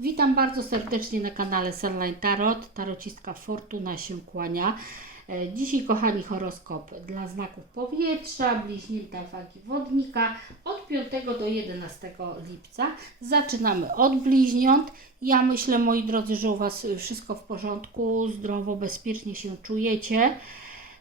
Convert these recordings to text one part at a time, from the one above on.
Witam bardzo serdecznie na kanale Sunline Tarot. Tarocistka Fortuna się kłania. E, Dzisiaj, kochani, horoskop dla znaków powietrza, bliźnięta wagi wodnika od 5 do 11 lipca. Zaczynamy od bliźniąt. Ja myślę, moi drodzy, że u Was wszystko w porządku, zdrowo, bezpiecznie się czujecie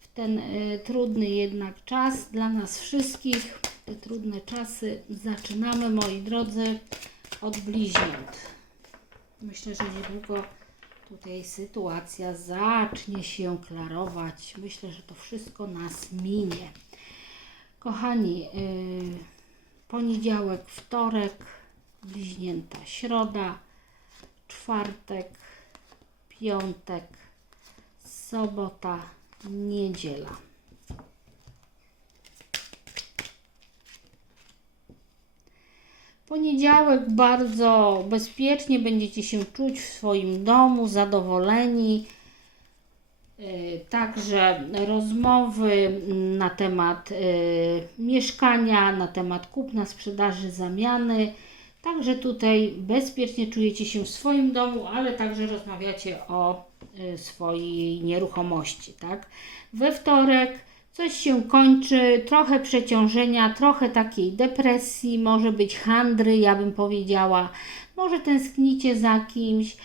w ten e, trudny jednak czas dla nas wszystkich. Te trudne czasy zaczynamy, moi drodzy, od bliźniąt. Myślę, że niedługo tutaj sytuacja zacznie się klarować. Myślę, że to wszystko nas minie. Kochani, yy, poniedziałek, wtorek, bliźnięta środa, czwartek, piątek, sobota, niedziela. Poniedziałek bardzo bezpiecznie będziecie się czuć w swoim domu, zadowoleni. Yy, Także rozmowy na temat yy, mieszkania, na temat kupna, sprzedaży, zamiany. Także tutaj bezpiecznie czujecie się w swoim domu, ale także rozmawiacie o y, swojej nieruchomości, tak? We wtorek coś się kończy, trochę przeciążenia, trochę takiej depresji, może być handry, ja bym powiedziała, może tęsknicie za kimś.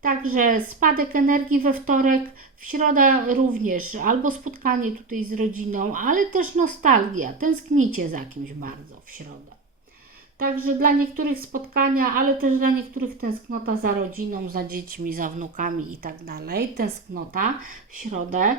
Także spadek energii we wtorek, w środę również, albo spotkanie tutaj z rodziną, ale też nostalgia, tęsknicie za kimś bardzo w środę. Także dla niektórych spotkania, ale też dla niektórych tęsknota za rodziną, za dziećmi, za wnukami i tak dalej. Tęsknota w środę.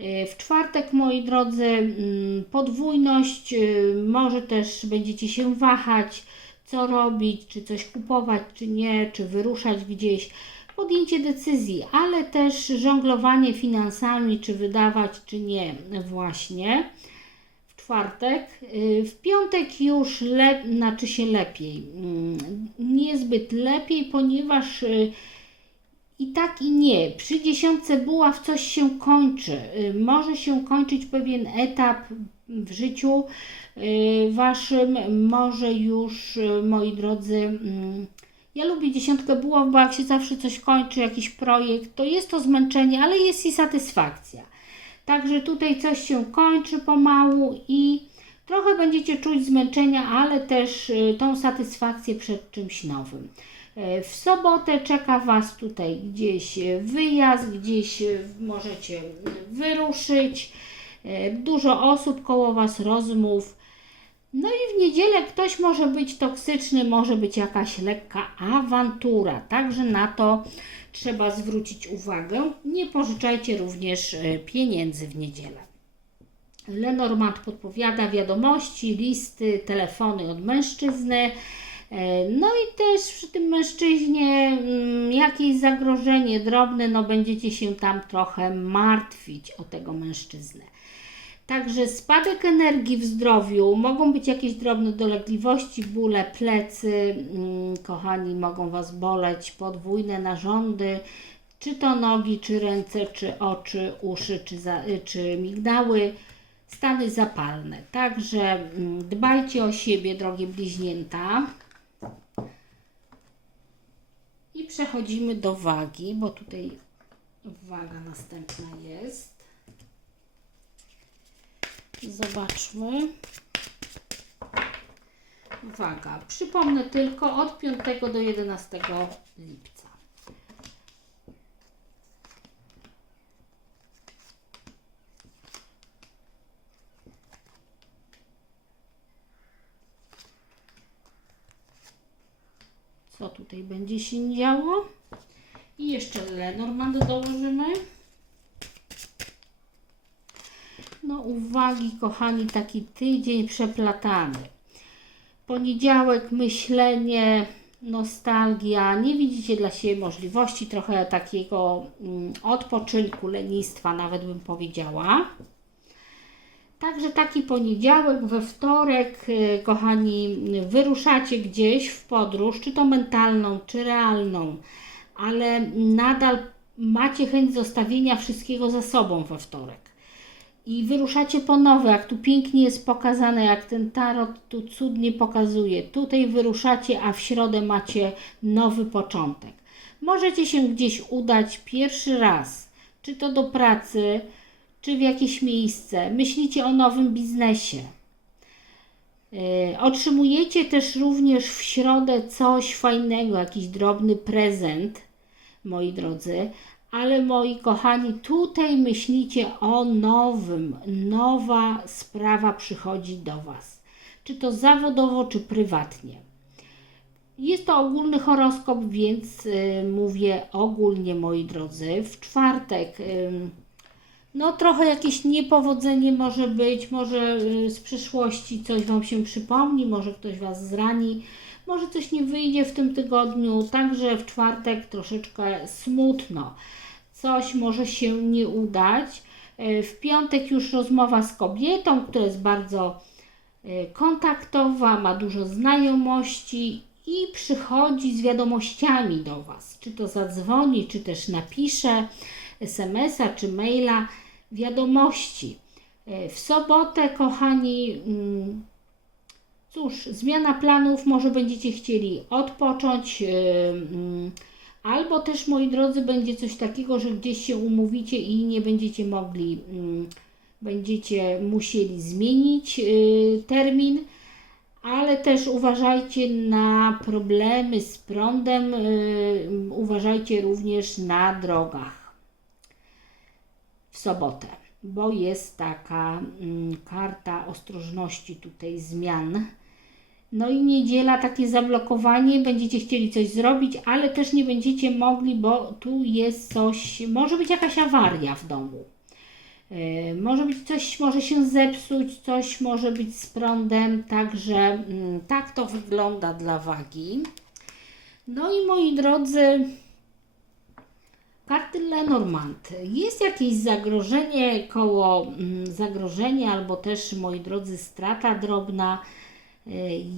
Y, W czwartek, moi drodzy, mm, podwójność, y, może też będziecie się wahać, co robić, czy coś kupować, czy nie, czy wyruszać gdzieś. Podjęcie decyzji, ale też żonglowanie finansami, czy wydawać, czy nie, właśnie w czwartek. Y, W piątek już le, znaczy się lepiej. Mm, Niezbyt lepiej, ponieważ i tak i nie. Przy dziesiątce buław coś się kończy. Y, Może się kończyć pewien etap w życiu y, waszym. Może już, y, moi drodzy, mm, ja lubię dziesiątkę buław, bo jak się zawsze coś kończy, jakiś projekt, to jest to zmęczenie, ale jest i satysfakcja. Także tutaj coś się kończy pomału i trochę będziecie czuć zmęczenia, ale też tą satysfakcję przed czymś nowym. E, W sobotę czeka Was tutaj gdzieś e, wyjazd, gdzieś e, możecie wyruszyć. Dużo osób koło Was, rozmów. No i w niedzielę ktoś może być toksyczny, może być jakaś lekka awantura. Także na to trzeba zwrócić uwagę. Nie pożyczajcie również pieniędzy w niedzielę. Lenormand podpowiada wiadomości, listy, telefony od mężczyzny. E, No i też przy tym mężczyźnie mm, jakieś zagrożenie drobne, no będziecie się tam trochę martwić o tego mężczyznę. Także spadek energii w zdrowiu, mogą być jakieś drobne dolegliwości, bóle, plecy, mm, kochani, mogą Was boleć, podwójne narządy, czy to nogi, czy ręce, czy oczy, uszy, czy, za, y, czy migdały, stany zapalne. Także mm, dbajcie o siebie, drogie bliźnięta. I przechodzimy do wagi, bo tutaj waga następna jest. Zobaczmy. Waga. Przypomnę tylko od 5 do 11 lipca. Co tutaj będzie się działo? I jeszcze Lenormand dołożymy. No uwagi kochani, taki tydzień przeplatany. Poniedziałek myślenie, nostalgia, nie widzicie dla siebie możliwości, trochę takiego mm, odpoczynku, lenistwa nawet bym powiedziała. Także taki poniedziałek, we wtorek, y, kochani, wyruszacie gdzieś w podróż, czy to mentalną, czy realną, ale nadal macie chęć zostawienia wszystkiego za sobą we wtorek. i wyruszacie po nowe, jak tu pięknie jest pokazane, jak ten tarot tu cudnie pokazuje. Tutaj wyruszacie, a w środę macie nowy początek. Możecie się gdzieś udać pierwszy raz, czy to do pracy, czy w jakieś miejsce. Myślicie o nowym biznesie. Yy, Otrzymujecie też również w środę coś fajnego, jakiś drobny prezent, moi drodzy. Ale moi kochani, tutaj myślicie o nowym. Nowa sprawa przychodzi do Was. Czy to zawodowo, czy prywatnie. Jest to ogólny horoskop, więc y, mówię ogólnie, moi drodzy. W czwartek. ym, no trochę jakieś niepowodzenie może być, może y, z przyszłości coś Wam się przypomni, może ktoś Was zrani, może coś nie wyjdzie w tym tygodniu, także w czwartek troszeczkę smutno. Coś może się nie udać. Y, W piątek już rozmowa z kobietą, która jest bardzo y, kontaktowa, ma dużo znajomości i przychodzi z wiadomościami do Was. Czy to zadzwoni, czy też napisze SMS-a, czy maila, wiadomości. E, W sobotę, kochani, mm, cóż, zmiana planów, może będziecie chcieli odpocząć, e, mm, albo też, moi drodzy, będzie coś takiego, że gdzieś się umówicie i nie będziecie mogli, mm, będziecie musieli zmienić e, termin ale też uważajcie na problemy z prądem, yy, uważajcie również na drogach w sobotę, bo jest taka mm, karta ostrożności tutaj zmian. No i niedziela takie zablokowanie, będziecie chcieli coś zrobić, ale też nie będziecie mogli, bo tu jest coś, może być jakaś awaria w domu. E, Może być coś, może się zepsuć, coś może być z prądem, także mm, tak to wygląda dla wagi. No i moi drodzy, karty Lenormand. Jest jakieś zagrożenie koło mm, zagrożenia, albo też, moi drodzy, strata drobna. E,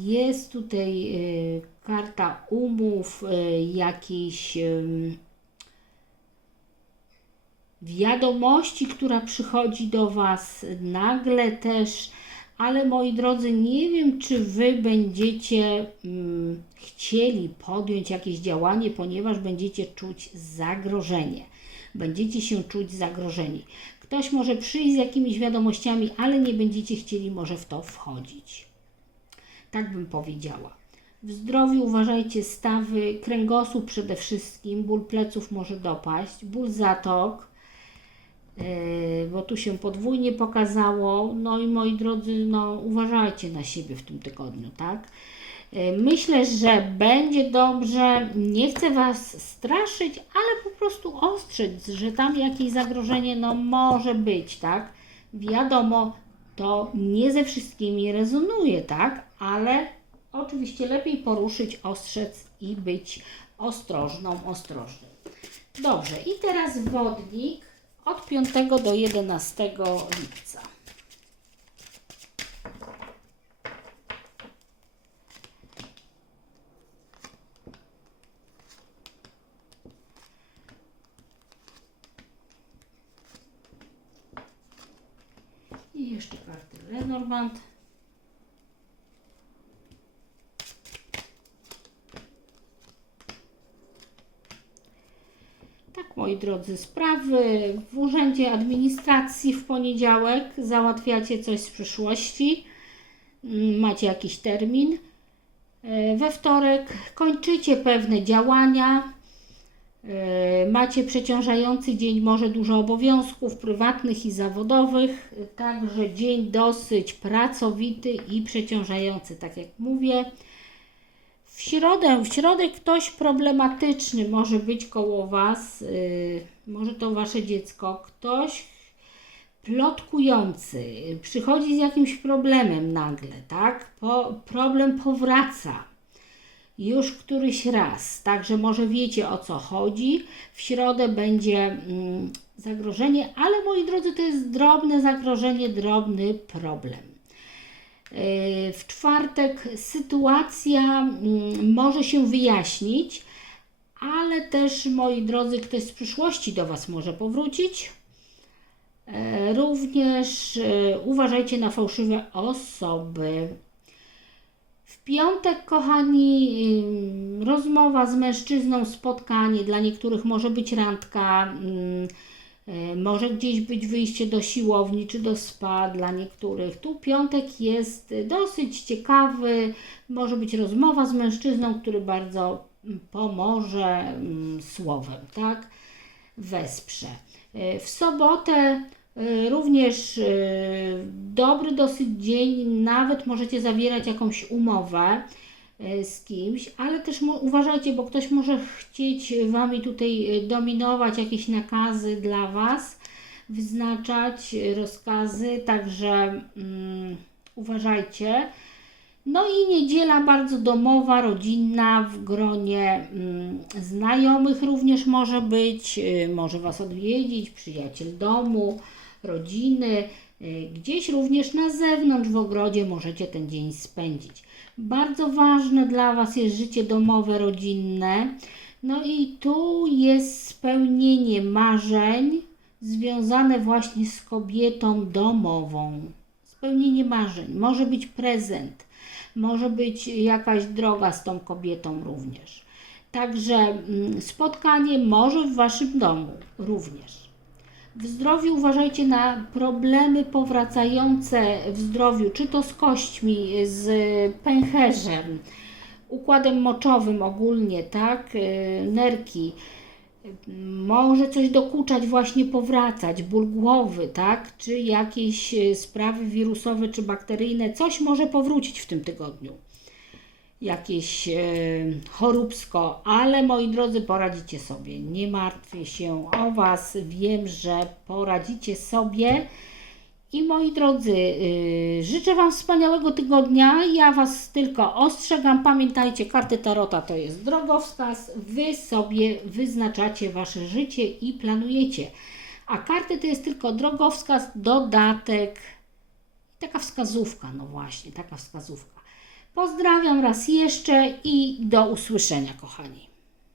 Jest tutaj e, karta umów, e, jakiś. em, wiadomości, która przychodzi do Was nagle też, ale moi drodzy, nie wiem, czy Wy będziecie mm, chcieli podjąć jakieś działanie, ponieważ będziecie czuć zagrożenie. Będziecie się czuć zagrożeni. Ktoś może przyjść z jakimiś wiadomościami, ale nie będziecie chcieli może w to wchodzić. Tak bym powiedziała. W zdrowiu uważajcie stawy, kręgosłup przede wszystkim, ból pleców może dopaść, ból zatok, bo tu się podwójnie pokazało. No i moi drodzy, no uważajcie na siebie w tym tygodniu, tak? Yy, Myślę, że będzie dobrze. Nie chcę Was straszyć, ale po prostu ostrzec, że tam jakieś zagrożenie no może być, tak? Wiadomo, to nie ze wszystkimi rezonuje, tak? Ale oczywiście lepiej poruszyć, ostrzec i być ostrożną, ostrożnym. Dobrze, i teraz wodnik od 5 do 11 lipca. I jeszcze karty Lenormand. Tak, moi drodzy, sprawy w Urzędzie Administracji w poniedziałek załatwiacie coś z przyszłości, Mm, macie jakiś termin. E, We wtorek kończycie pewne działania, E, macie przeciążający dzień, może dużo obowiązków prywatnych i zawodowych, e, także dzień dosyć pracowity i przeciążający, tak jak mówię. W środę, w środę ktoś problematyczny może być koło Was, yy, może to Wasze dziecko, ktoś plotkujący, przychodzi z jakimś problemem nagle, tak? Po, problem powraca już któryś raz, także może wiecie o co chodzi. W środę będzie mm, zagrożenie, ale moi drodzy, to jest drobne zagrożenie, drobny problem. Yy, W czwartek sytuacja mm, może się wyjaśnić, ale też, moi drodzy, ktoś z przyszłości do Was może powrócić. E, Również e, uważajcie na fałszywe osoby. W piątek, kochani, ym, rozmowa z mężczyzną, spotkanie, dla niektórych może być randka, y, może gdzieś być wyjście do siłowni czy do spa dla niektórych. Tu piątek jest dosyć ciekawy, może być rozmowa z mężczyzną, który bardzo mm, pomoże mm, słowem, tak? Wesprze. Y, W sobotę y, również dobry dosyć dzień, nawet możecie zawierać jakąś umowę z kimś, ale też uważajcie, bo ktoś może chcieć Wami tutaj y, dominować, jakieś nakazy dla Was, wyznaczać y, rozkazy, także mm, uważajcie. No i niedziela bardzo domowa, rodzinna, w gronie mm, znajomych również może być, może Was odwiedzić, przyjaciel domu, rodziny. y, Gdzieś również na zewnątrz w ogrodzie możecie ten dzień spędzić. Bardzo ważne dla Was jest życie domowe, rodzinne. No i tu jest spełnienie marzeń związane właśnie z kobietą domową. Spełnienie marzeń. Może być prezent, może być jakaś droga z tą kobietą również. Także mm, spotkanie może w Waszym domu również. W zdrowiu uważajcie na problemy powracające w zdrowiu, czy to z kośćmi, z pęcherzem, układem moczowym ogólnie, tak, y, nerki. Może coś dokuczać, właśnie powracać, ból głowy, tak, czy jakieś y, sprawy wirusowe czy bakteryjne, coś może powrócić w tym tygodniu jakieś e, choróbsko, ale moi drodzy, poradzicie sobie. Nie martwię się o Was, wiem, że poradzicie sobie. I moi drodzy, y, życzę Wam wspaniałego tygodnia. Ja Was tylko ostrzegam. Pamiętajcie, karty Tarota to jest drogowskaz. Wy sobie wyznaczacie Wasze życie i planujecie. A karty to jest tylko drogowskaz, dodatek, taka wskazówka, no właśnie, taka wskazówka. Pozdrawiam raz jeszcze i do usłyszenia, kochani.